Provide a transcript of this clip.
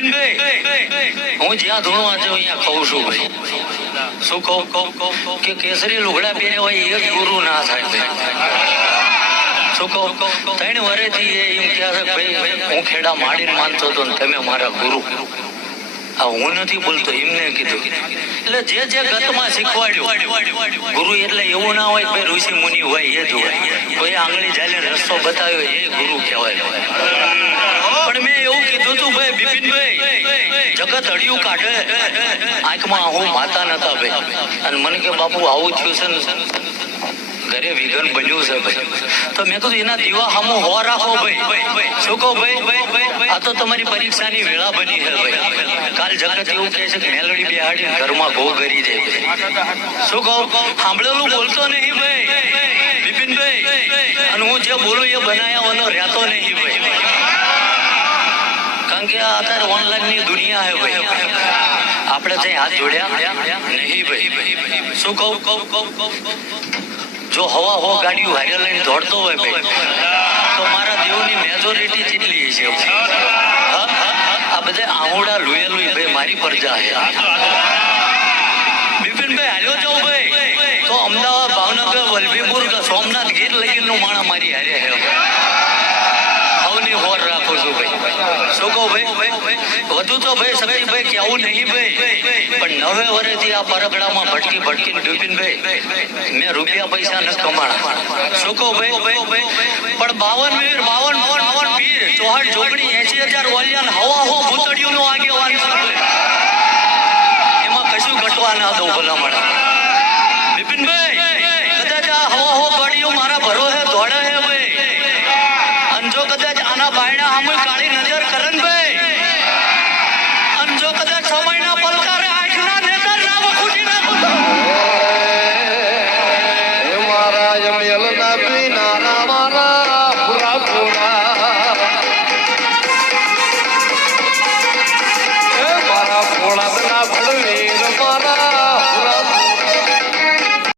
બિપિનભાઈ, હું જ્યાં ધૂણું આજે અહીંયા કહું છું ભાઈ, શું કહું કે કેસરી લુગડા પહેરે હોય એ જ ગુરુ ના થાય ભાઈ. શું કહું 3 વર્ષથી એમ કહે છે ભાઈ હું ખેડા માડીને માનતો હતો ને તમે મારા ગુરુ. આ હું નથી બોલતો, એમને કીધું. એટલે જે ગતમાં શીખવાડ્યું ગુરુ એટલે એવું ના હોય ભાઈ ઋષિ મુનિ હોય એ જ હોય. કોઈ આંગળી ચાલે રસ્તો બતાવ્યો એ ગુરુ કહેવાય. પણ મેં એવું કીધું તું ભાઈ બિપિનભાઈ, જગત અડિયું કાઢે આંખમાં હું માતા નતા ભાઈ. અને મને કે બાપુ આવું થયું છે ને ઘરે વિઘન બન્યું છે ભાઈ. તો મેં કીધું એના દીવા સામું હો રાખો ભાઈ. શું કહો ભાઈ, આ તો તમારી પરીક્ષાની વેળા બની છે ભાઈ. કાલ જગત એવું કહે છે કે મેલડી બેહાડી ઘરમાં ઘો કરી જાય. શું કહું, સાંભળેલું બોલતો નહીં ભાઈ બિપિનભાઈ, અને હું જે બોલું એ બનાયાવાનો રહેતો નહીં ભાઈ. કારણ કે આ અત્યારે ઓનલાઈન ની દુનિયા છે ભાઈ. આપણે ત્યાં હાથ જોડ્યા નહીં ભાઈ. શું કહું, જો હવા ગાડીઓ હારે લઈને દોડતો હોય ભાઈ તો મારા દેવની મેજોરિટી કેટલી છે? આ બધા આંગોડા લુયેલું ભાઈ મારી પ્રજા છે. બિપિનભાઈ હાલ્યો જાવ ભાઈ તો અમદાવાદ, ભાવનગર, વલભીપુર, સોમનાથ, ગીર લગીરનું માણા મારી હારે છે. હોર રાખો છું ભાઈ. શું કહું ભાઈ, વધુ તો ભાઈ સગાઈભાઈ કેવું નહીં ભાઈ, પણ 9 વર્ષથી આ પરગડામાં ભટકી બિપિનભાઈ મેં રૂપિયા પૈસા ન કમાણા. શું કહું ભાઈ, પણ 52 વીર 52 પીર ચોહાડ જોગણી 80,000 વાલિયાન હવા હો ભૂતડિયુંનો આગેવાન છે. એમાં કશું ઘટવા ના દઉં ભલામણ. બિપિનભાઈ કદાચ આ હવા હો ગાડીઓ મારા ભરોસે દોડે છે ભાઈ, અને જો કદાચ આના બાયણે